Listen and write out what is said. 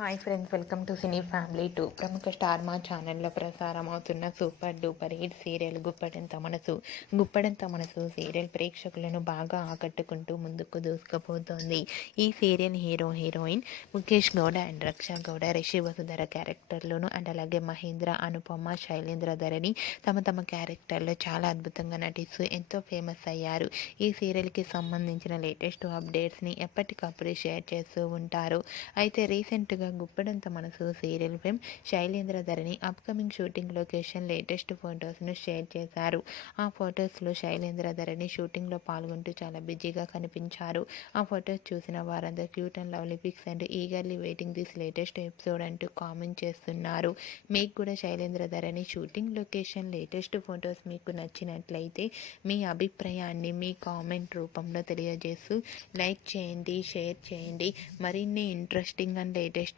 Hi friends welcome to Cine Family two. ప్రముఖ star Maa ఛానల్లో ప్రసారం అవుతున్న super duper hit serial Guppedantha Manasu Guppedantha Manasu serial ప్రేక్షకులను బాగా ఆకట్టుకుంటూ ముందుకు దూసుకుపోతోంది. ఈ serial hero heroine Mukesh Gowda and Raksha Gowda Rishi Vasudhara క్యారెక్టర్లోను and అలాగే మహేంద్ర అనుపమ శైలేంద్ర ధరణి తమ తమ క్యారెక్టర్లో చాలా అద్భుతంగా నటిస్తూ ఎంతో ఫేమస్ అయ్యారు. ఈ సీరియల్కి సంబంధించిన లేటెస్ట్ అప్డేట్స్ని ఎప్పటికప్పుడు షేర్ చేస్తూ ఉంటారు. అయితే రీసెంట్గా Guppedantha Manasu serial fame Shailendra Dharani upcoming shooting location latest ఫొటోస్ను share చేశారు. ఆ ఫొటోస్లో శైలేంద్ర ధరణి షూటింగ్లో పాల్గొంటూ చాలా బిజీగా కనిపించారు. ఆ ఫొటోస్ చూసిన వారందరూ cute and lovely pics and eagerly waiting this latest episode అంటూ కామెంట్ చేస్తున్నారు. మీకు కూడా Shailendra Dharani shooting location latest photos మీకు నచ్చినట్లయితే మీ అభిప్రాయాన్ని మీ కామెంట్ రూపంలో తెలియజేస్తూ లైక్ చేయండి షేర్ చేయండి. మరిన్ని interesting and latest